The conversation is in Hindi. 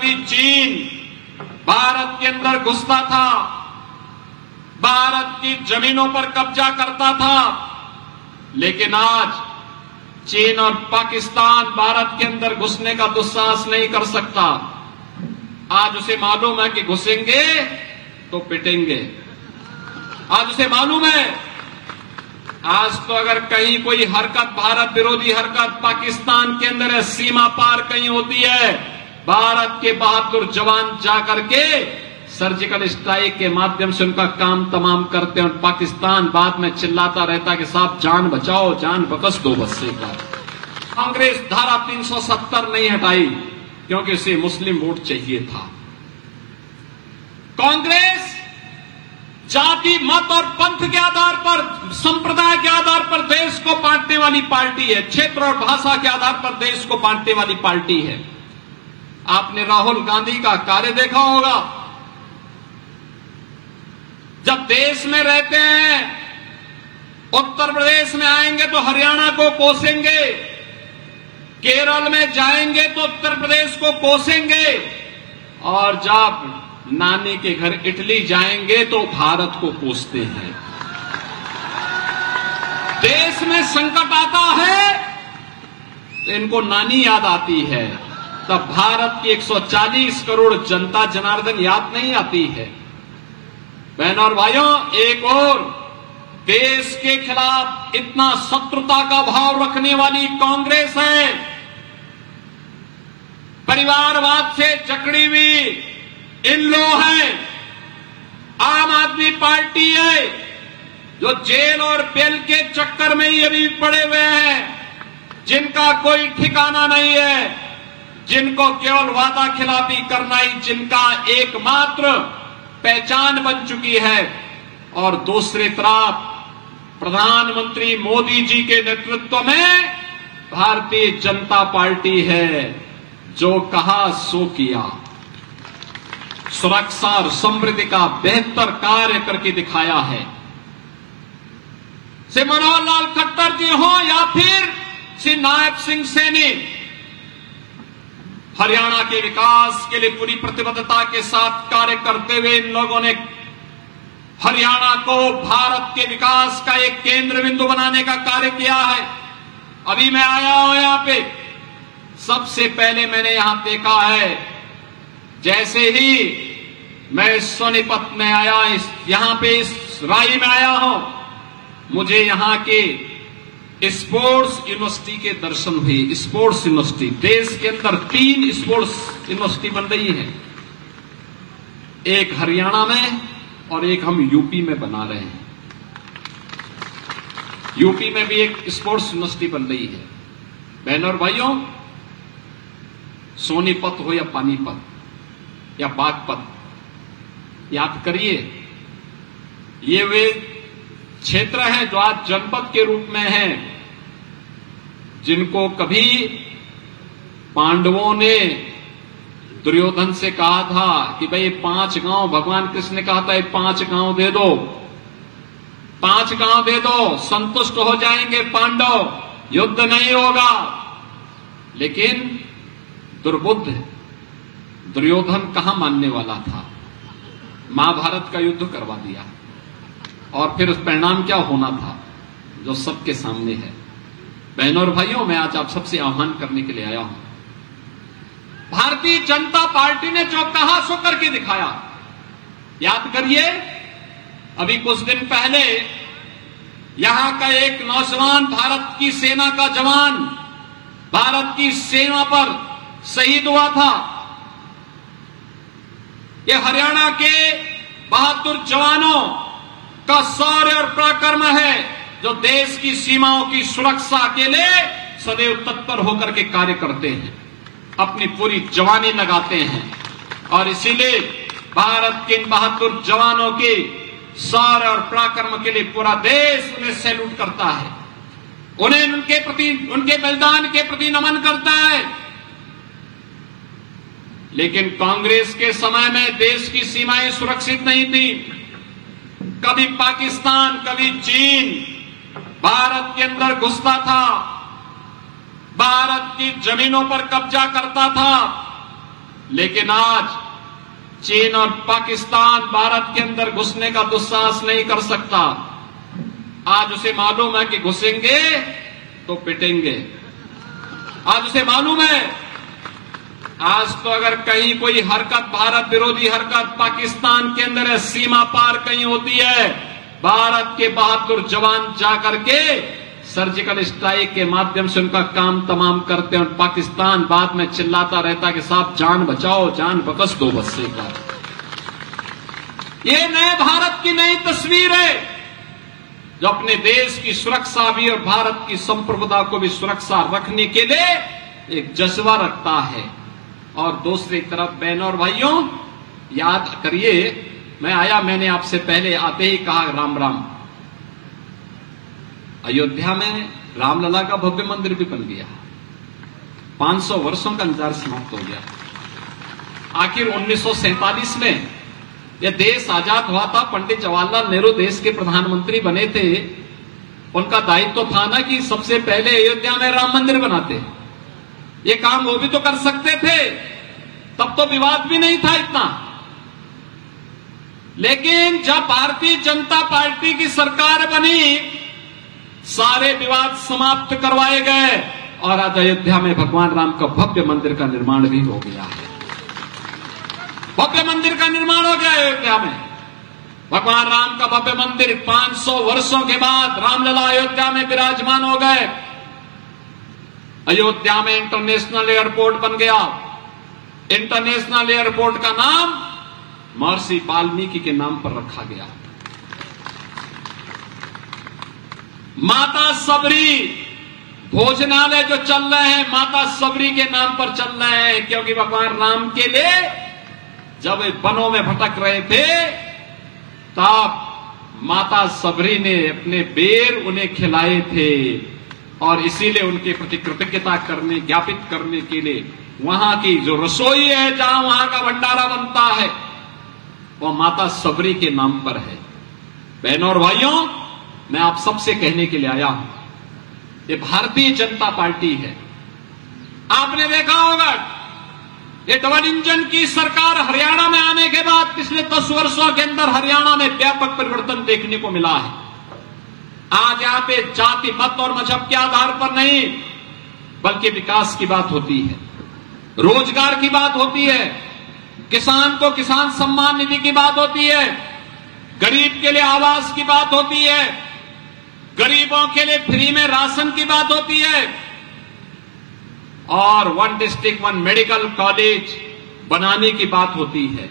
कभी चीन भारत के अंदर घुसता था, भारत की जमीनों पर कब्जा करता था, लेकिन आज चीन और पाकिस्तान भारत के अंदर घुसने का दुस्साहस नहीं कर सकता। आज उसे मालूम है कि घुसेंगे तो पिटेंगे। आज उसे मालूम है, आज तो अगर कहीं कोई हरकत, भारत विरोधी हरकत पाकिस्तान के अंदर है, सीमा पार कहीं होती है, भारत के बहादुर जवान जाकर के सर्जिकल स्ट्राइक के माध्यम से उनका काम तमाम करते हैं और पाकिस्तान बाद में चिल्लाता रहता कि साहब जान बचाओ, जान बकस दो बस एक बार। कांग्रेस धारा 370 नहीं हटाई क्योंकि उसे मुस्लिम वोट चाहिए था। कांग्रेस जाति, मत और पंथ के आधार पर, संप्रदाय के आधार पर देश को बांटने वाली पार्टी है, क्षेत्र और भाषा के आधार पर देश को बांटने वाली पार्टी है। आपने राहुल गांधी का कार्य देखा होगा। जब देश में रहते हैं, उत्तर प्रदेश में आएंगे तो हरियाणा को कोसेंगे, केरल में जाएंगे तो उत्तर प्रदेश को कोसेंगे, और जब नानी के घर इटली जाएंगे तो भारत को कोसते हैं। देश में संकट आता है तो इनको नानी याद आती है, तब भारत की 140 करोड़ जनता जनार्दन याद नहीं आती है। बहनों और भाइयों, एक और देश के खिलाफ इतना शत्रुता का भाव रखने वाली कांग्रेस है, परिवारवाद से जकड़ी हुई इन लोग हैं, आम आदमी पार्टी है जो जेल और बेल के चक्कर में ही अभी पड़े हुए हैं, जिनका कोई ठिकाना नहीं है, जिनको केवल वादा खिलाफी करना ही जिनका एकमात्र पहचान बन चुकी है। और दूसरी तरफ प्रधानमंत्री मोदी जी के नेतृत्व में भारतीय जनता पार्टी है, जो कहा सो किया, सुरक्षा और समृद्धि का बेहतर कार्य करके दिखाया है। श्री मनोहर लाल खट्टर जी हो या फिर श्री नायब सिंह सैनी, हरियाणा के विकास के लिए पूरी प्रतिबद्धता के साथ कार्य करते हुए इन लोगों ने हरियाणा को भारत के विकास का एक केंद्र बिंदु बनाने का कार्य किया है। अभी मैं आया हूं यहां पे, सबसे पहले मैंने यहां देखा है, जैसे ही मैं सोनीपत में आया, यहां पे इस राई में आया हूं, मुझे यहां के स्पोर्ट्स यूनिवर्सिटी के दर्शन हुए। स्पोर्ट्स यूनिवर्सिटी, देश के अंदर 3 स्पोर्ट्स यूनिवर्सिटी बन रही है, एक हरियाणा में और एक हम यूपी में बना रहे हैं। यूपी में भी एक स्पोर्ट्स यूनिवर्सिटी बन रही है। बहनों और भाइयों, सोनीपत हो या पानीपत या बागपत, याद करिए, ये वे क्षेत्र हैं जो आज जनपद के रूप में हैं, जिनको कभी पांडवों ने दुर्योधन से कहा था कि भाई 5 गांव, भगवान कृष्ण ने कहा था 5 गांव दे दो, 5 गांव दे दो, संतुष्ट हो जाएंगे पांडव, युद्ध नहीं होगा। लेकिन दुर्बुद्ध दुर्योधन कहां मानने वाला था, महाभारत का युद्ध करवा दिया, और फिर उस परिणाम क्या होना था जो सबके सामने है। बहनों और भाइयों, मैं आज आप सबसे आह्वान करने के लिए आया हूं, भारतीय जनता पार्टी ने जो कहा सो करके दिखाया। याद करिए, अभी कुछ दिन पहले यहां का एक नौजवान, भारत की सेना का जवान, भारत की सेना पर शहीद हुआ था। यह हरियाणा के बहादुर जवानों का शौर्य और पराक्रम है, जो देश की सीमाओं की सुरक्षा के लिए सदैव तत्पर होकर के कार्य करते हैं, अपनी पूरी जवानी लगाते हैं। और इसीलिए भारत के इन बहादुर जवानों के शौर्य और पराक्रम के लिए पूरा देश उन्हें सैल्यूट करता है, उन्हें उनके प्रति, उनके बलिदान के प्रति नमन करता है। लेकिन कांग्रेस के समय में देश की सीमाएं सुरक्षित नहीं थी। कभी पाकिस्तान, कभी चीन भारत के अंदर घुसता था, भारत की जमीनों पर कब्जा करता था, लेकिन आज चीन और पाकिस्तान भारत के अंदर घुसने का दुस्साहस नहीं कर सकता। आज उसे मालूम है कि घुसेंगे तो पिटेंगे। आज उसे मालूम है, आज तो अगर कहीं कोई हरकत, भारत विरोधी हरकत पाकिस्तान के अंदर है, सीमा पार कहीं होती है, भारत के बहादुर जवान जाकर के सर्जिकल स्ट्राइक के माध्यम से उनका काम तमाम करते हैं और पाकिस्तान बाद में चिल्लाता रहता कि साहब जान बचाओ, जान बकस दो बस एक बार। ये नए भारत की नई तस्वीर है जो अपने देश की सुरक्षा भी और भारत की संप्रभुता को भी सुरक्षा रखने के लिए एक जज्बा रखता है। और दूसरी तरफ बहनों और भाइयों, याद करिए, मैं आया, मैंने आपसे पहले आते ही कहा राम राम। अयोध्या में रामलला का भव्य मंदिर भी बन गया, 500 वर्षों का इंतजार समाप्त हो गया। आखिर 1947 में यह देश आजाद हुआ था, पंडित जवाहरलाल नेहरू देश के प्रधानमंत्री बने थे। उनका दायित्व था ना कि सबसे पहले अयोध्या में राम मंदिर बनाते। ये काम वो भी तो कर सकते थे, तब तो विवाद भी नहीं था इतना। लेकिन जब भारतीय जनता पार्टी की सरकार बनी, सारे विवाद समाप्त करवाए गए और आज अयोध्या में भगवान राम का भव्य मंदिर का निर्माण भी हो गया है। भव्य मंदिर का निर्माण हो गया अयोध्या में। भगवान राम का भव्य मंदिर 500 वर्षों के बाद रामलला अयोध्या में विराजमान हो गए। अयोध्या में इंटरनेशनल एयरपोर्ट बन गया। इंटरनेशनल एयरपोर्ट का नाम महर्षि वाल्मीकि के नाम पर रखा गया। माता सबरी भोजनालय जो चल रहे हैं, माता सबरी के नाम पर चल रहे हैं, क्योंकि भगवान राम के लिए जब वे वनों में भटक रहे थे तब माता सबरी ने अपने बेर उन्हें खिलाए थे और इसीलिए उनके प्रति कृतज्ञता करने, ज्ञापित करने के लिए वहां की जो रसोई है, जहां वहां का भंडारा बनता है, वो माता सबरी के नाम पर है। बहनों और भाइयों, मैं आप सबसे कहने के लिए आया हूं, ये भारतीय जनता पार्टी है। आपने देखा होगा, ये डबल इंजन की सरकार हरियाणा में आने के बाद पिछले 10 वर्षों के अंदर हरियाणा में व्यापक परिवर्तन देखने को मिला है। आज यहां पे जाति, मत और मजहब के आधार पर नहीं, बल्कि विकास की बात होती है, रोजगार की बात होती है, किसान को किसान सम्मान निधि की बात होती है, गरीब के लिए आवास की बात होती है, गरीबों के लिए फ्री में राशन की बात होती है और 1 डिस्ट्रिक्ट 1 मेडिकल कॉलेज बनाने की बात होती है।